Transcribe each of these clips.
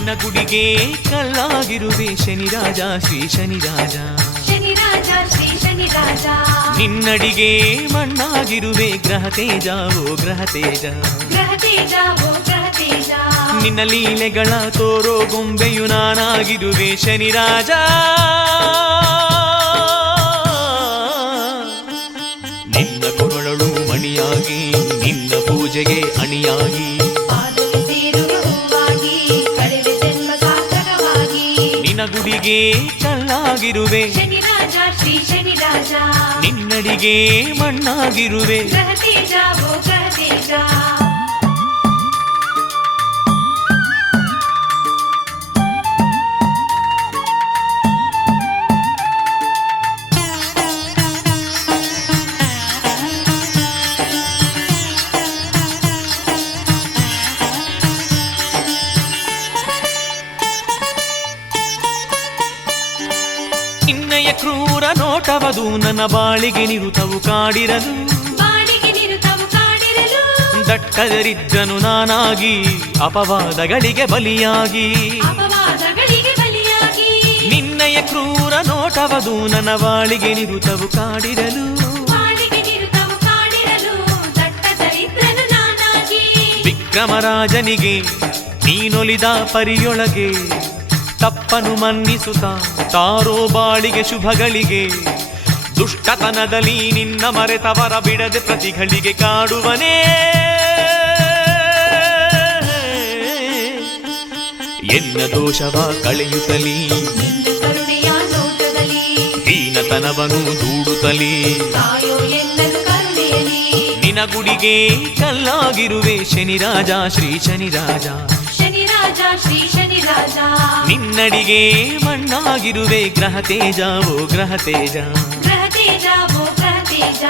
ನಿನ್ನ ಗುಡಿಗೆ ಕಲ್ಲಾಗಿರುವೆ ಶನಿರಾಜ ಶ್ರೀ ಶನಿರಾಜ. ಶನಿರಾಜ ಶ್ರೀ ಶನಿರಾಜ. ನಿನ್ನಡಿಗೆ ಮಣ್ಣಾಗಿರುವೆ ಗ್ರಹ ತೇಜ ಓ ಗ್ರಹ ತೇಜ. ಗ್ರಹ ತೇಜ ಓ ಗ್ರಹ ತೇಜ. ನಿನ್ನ ಲೀಲೆಗಳ ತೋರೋ ಗೊಂಬೆಯು ನಾನಾಗಿರುವೆ ಶನಿರಾಜ. ನಿನ್ನ ಕೊರಳಳು ಮಣಿಯಾಗಿ ನಿನ್ನ ಪೂಜೆಗೆ ಅಣಿಯಾಗಿ ಪಾದಕ್ಕೆ ಸೇರುವ ಹೂವಾಗಿ ಕಳೆವೆ ಜನ್ಮ ಸಾರ್ಥಕವಾಗಿ ನಿನ್ನ ಗುಡಿಗೆ ಕಲ್ಲಾಗಿರುವೆ ಶನಿರಾಜ ಶ್ರೀ ಶನಿರಾಜ. ನಿನ್ನಡಿಗೆ ಮಣ್ಣಾಗಿರುವೆ ಗ್ರಹ ತೇಜ ಓ ಗ್ರಹ ತೇಜ. ನಿನ್ನಯ ಕ್ರೂರ ನೋಟವದು ನನ್ನ ಬಾಳಿಗೆ ನಿರುತವು ಕಾಡಿರಲು. ಬಾಳಿಗೆ ನಿರುತವು ಕಾಡಿರಲು ದಟ್ಟದರಿದ್ದನು ನಾನಾಗಿ ಅಪವಾದಗಳಿಗೆ ಬಲಿಯಾಗಿ. ಅಪವಾದಗಳಿಗೆ ಬಲಿಯಾಗಿ ನಿನ್ನಯ ಕ್ರೂರ ನೋಟವದು ನನ್ನ ಬಾಳಿಗೆ ನಿರುತವು ಕಾಡಿರಲು. ಬಾಳಿಗೆ ನಿರುತವು ಕಾಡಿರಲು ದಟ್ಟ ದರಿದ್ರನು ನಾನಾಗಿ. ವಿಕ್ರಮರಾಜನಿಗೆ ನೀನೊಲಿದ ಪರಿಯೊಳಗೆ ತಪ್ಪನು ಮನ್ನಿಸುತ್ತ ತಾರೋ ಬಾಳಿಗೆ ಶುಭಗಳಿಗೆ. ದುಷ್ಟತನದಲ್ಲಿ ನಿನ್ನ ಮರೆತವರ ಬಿಡದೆ ಪ್ರತಿಗಳಿಗೆ ಕಾಡುವನೇ. ಎನ್ನ ದೋಷವ ಕಳೆಯುತ್ತಲೀ ನಿನ್ನ ಕರುಣೆಯ ನೋಟದಲ್ಲಿ ಹೀನತನವನು ದೂಡುತ್ತಲೀ ಕಾಯೋ ಎನ್ನನು ಕರುಣೆಯಲಿ. ನಿನ ಗುಡಿಗೆ ಕಲ್ಲಾಗಿರುವೆ ಶನಿರಾಜ ಶ್ರೀ ಶನಿರಾಜ. ಶನಿರಾಜ ಶ್ರೀ ಶನಿರಾಜ. ನಿನ್ನಡಿಗೆ ಮಣ್ಣಾಗಿರುವೆ ಗ್ರಹ ತೇಜ ಓ ಗ್ರಹ ತೇಜ. ಗ್ರಹ ತೇಜ ಓ ಗ್ರಹ ತೇಜ.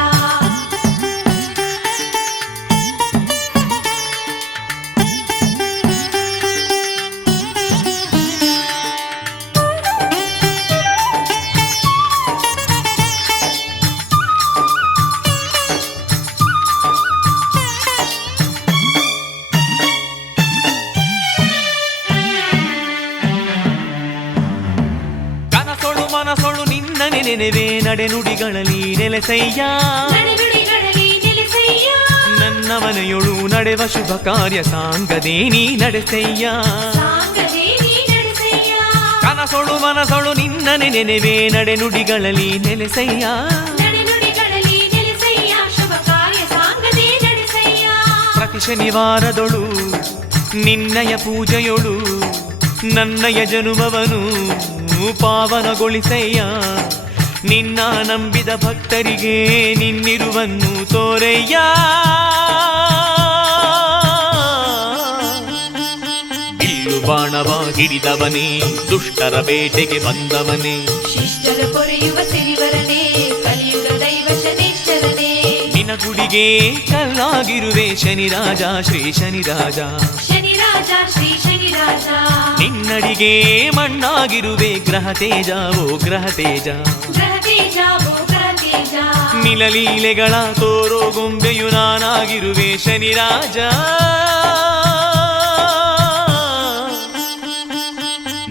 ಕನಸೊಳು ಮನಸೊಳು ನಿನ್ನ ನೆನೆವೆ ನಡೆನುಡಿಗಳಲ್ಲಿ ನೆಲೆಸಯ್ಯ. ನಡೆನುಡಿಗಳಲ್ಲಿ ನೆಲೆಸಯ್ಯ. ನನ್ನ ಮನೆಯೊಳು ನಡೆವ ಶುಭ ಕಾರ್ಯ ಸಾಂಗದೇ ನೀ ನಡೆಸಯ್ಯ. ಸಾಂಗದೇ ನೀ ನಡೆಸಯ್ಯ. ಕನಸೊಳು ಮನಸೊಳು ನಿನ್ನ ನೆನೆವೆ ನಡೆನುಡಿಗಳಲ್ಲಿ ನೆಲೆಸಯ್ಯ. ನಡೆನುಡಿಗಳಲ್ಲಿ ನೆಲೆಸಯ್ಯ. ಶುಭ ಕಾರ್ಯ ಸಾಂಗದೇ ನಡೆಸಯ್ಯ. ಪ್ರತಿ ಶನಿವಾರದೊಳು ನಿನ್ನಯ ಪೂಜೆಯೊಳು ನನ್ನಯ ಜನುಮವನು ಪಾವನಗೊಳಿಸಯ್ಯ. ನಿನ್ನ ನಂಬಿದ ಭಕ್ತರಿಗೆ ನಿನ್ನಿರುವನ್ನು ತೋರಯ್ಯ. ಬಿಲ್ಲು ಬಾಣವ ಹಿಡಿದವನೇ ದುಷ್ಟರ ಬೇಟೆಗೆ ಬಂದವನೇ. ಶಿಷ್ಟರ ಪೊರೆಯುವ ಸಿರಿವರನೇ ಕಲಿಯುಗ ದೈವ ಶನೇಶ್ವರನೇ. ನಿನ ಗುಡಿಗೆ ಕಲ್ಲಾಗಿರುವೆ ಶನಿರಾಜ ಶ್ರೀ ಶನಿರಾಜ. ಶನಿರಾಜ ಶ್ರೀ ಶನಿರಾಜ. ನಿನ್ನಡಿಗೆ ಮಣ್ಣಾಗಿರುವೆ ಗ್ರಹ ತೇಜ ಓ ಗ್ರಹ ತೇಜ. ಗ್ರಹ ತೇಜ ಓ ಗ್ರಹ ತೇಜ. ನಿಲಲೀಲೆಗಳ ತೋರೋ ಗೊಂಬೆಯು ನಾನಾಗಿರುವೆ ಶನಿರಾಜ.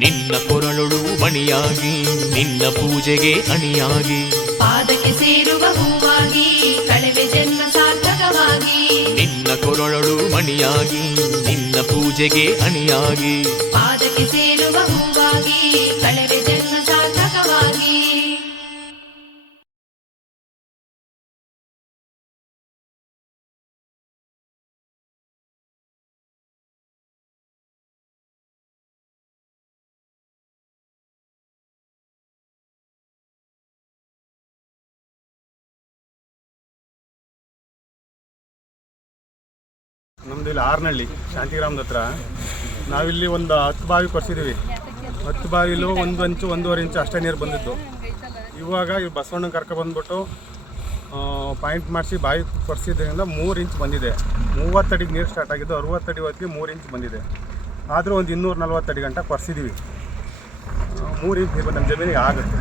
ನಿನ್ನ ಕೊರಳೊಳು ಮಣಿಯಾಗಿ ನಿನ್ನ ಪೂಜೆಗೆ ಅಣಿಯಾಗಿ ಪಾದಕ್ಕೆ ಸೇರುವ ಹೂವಾಗಿ ಕಳೆವೆ ಜನ್ಮ ಸಾರ್ಥಕವಾಗಿ. ನಿನ್ನ ಕೊರಳೊಳು ಮಣಿಯಾಗಿ ನಿನ್ನ ಪೂಜೆಗೆ ಅಣಿಯಾಗಿ ಪಾದಕ್ಕೆ ಸೇರುವ ಹೂವಾಗಿ ಕಳೆವೆ ಜನ್ಮ ಸಾರ್ಥಕವಾಗಿ. ನಮ್ಮದು ಇಲ್ಲಿ ಆರ್ನಹಳ್ಳಿ ಶಾಂತಿಗ್ರಾಮದ ಹತ್ರ. ನಾವಿಲ್ಲಿ ಒಂದು 10 ಬಾವಿ ಕೊರೆಸಿದ್ದೀವಿ. 10 ಬಾವಿಲೂ 1 ಇಂಚು 1.5 ಇಂಚು ಅಷ್ಟೇ ನೀರು ಬಂದಿದ್ದು. ಇವಾಗ ಈ ಬಸವಣ್ಣನ ಕರ್ಕೊಬಂದ್ಬಿಟ್ಟು ಪಾಯಿಂಟ್ ಮಾಡಿಸಿ ಬಾವಿ ಕೊರೆಸಿದ್ರಿಂದ 3 ಇಂಚ್ ಬಂದಿದೆ. 30 ಅಡಿಗೆ ನೀರು ಸ್ಟಾರ್ಟ್ ಆಗಿದ್ದು 60 ಅಡಿ ಹೊತ್ತಿಗೆ 3 ಇಂಚ್ ಬಂದಿದೆ. ಆದರೂ ಒಂದು 240 ಅಡಿ ಗಂಟ ಕೊರೆಸಿದ್ದೀವಿ. 3 ಇಂಚ್ ನೀರು ನಮ್ಮ ಜಮೀನಿಗೆ ಆಗುತ್ತೆ.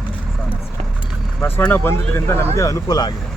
ಬಸವಣ್ಣ ಬಂದಿದ್ದರಿಂದ ನಮಗೆ ಅನುಕೂಲ ಆಗಿದೆ.